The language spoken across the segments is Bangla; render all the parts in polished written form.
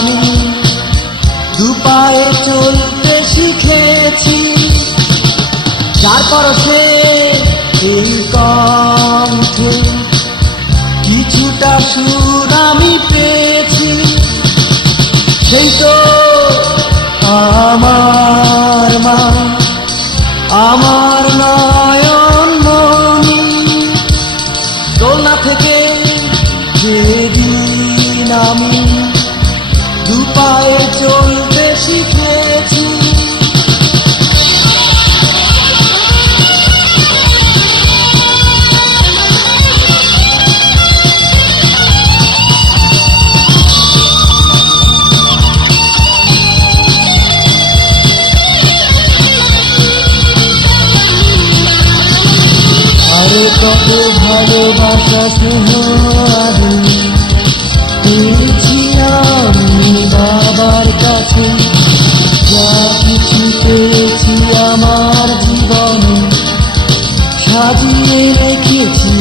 আমি দুপায়ে চলতে শিখেছি। যার পরশে এই কণ্ঠে কিছুটা সুর আমি পেয়েছি। সেই তো আমার মা, আমার নয়ন মনি। দোলনা থেকে যেদিন আমি দুপায়ে চলতে শিখেছি। আরে কত ভালোবাসা স্নেহ আদর পেয়েছি আমি বাবার কাছে। যা কিছু পেয়েছি আমার জীবনে সাজিয়ে রেখেছি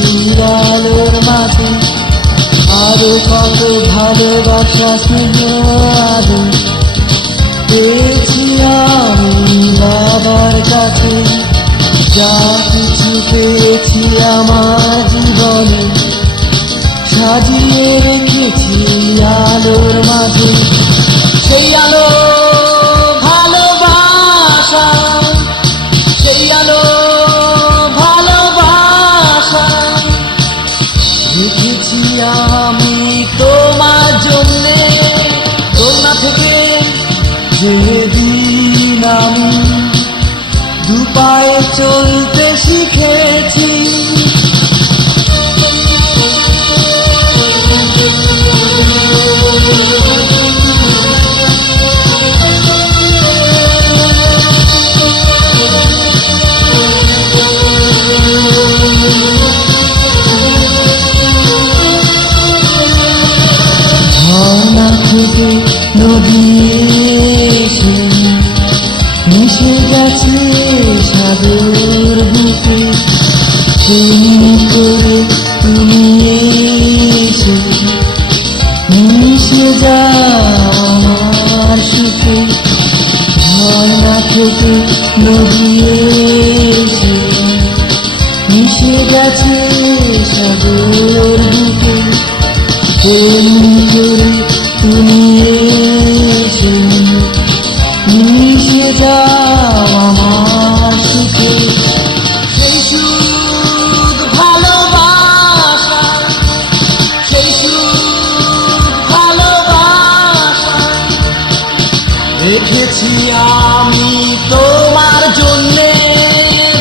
আলোর মাঝে। আরো কত ভালোবাসা স্নেহ আদর পেয়েছি আমি বাবার কাছে। যা কিছু পেয়েছি আমার জীবনে সাজিয়ে রেখেছি আলোর মাঝে। সেই আলো ভালোবাসা, সেই আলো ভালোবাসা রেখেছি আমি তোমার জন্যে। দোলনা থেকে যেদিন আমি দুপায়ে চলতে শিখেছি। ঝর্ণা থেকে নদী এসে মিশে গেছে সাগর বুকে। তেমনি করে তুমি এসে মিশে যাও আমার সুখে। ঝর্ণা থেকে নদী এসে মিশে গেছে সাগর বুকে। তেমনি করে তুমি এসে মিশে যাও আমার সুখে। সেই সুখ ভালোবাসা, সেই সুখ ভালোবাসা রেখেছি আমি তোমার জন্যে।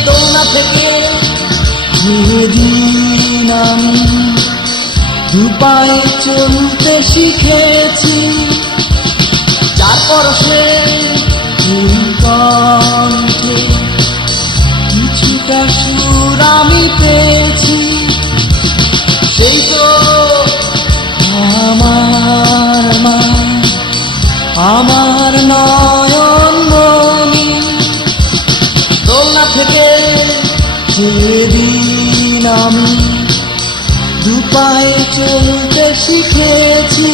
দোলনা থেকে যেদিন আমি দুপায়ে চলতে শিখেছি। যার পরশে এই কণ্ঠে কিছুটা সুর আমি পেয়েছি। সেই তো আমার মা, আমার নয়ন মনি। দোলনা থেকে যেদিন আমি দুপায়ে চলতে শিখেছি।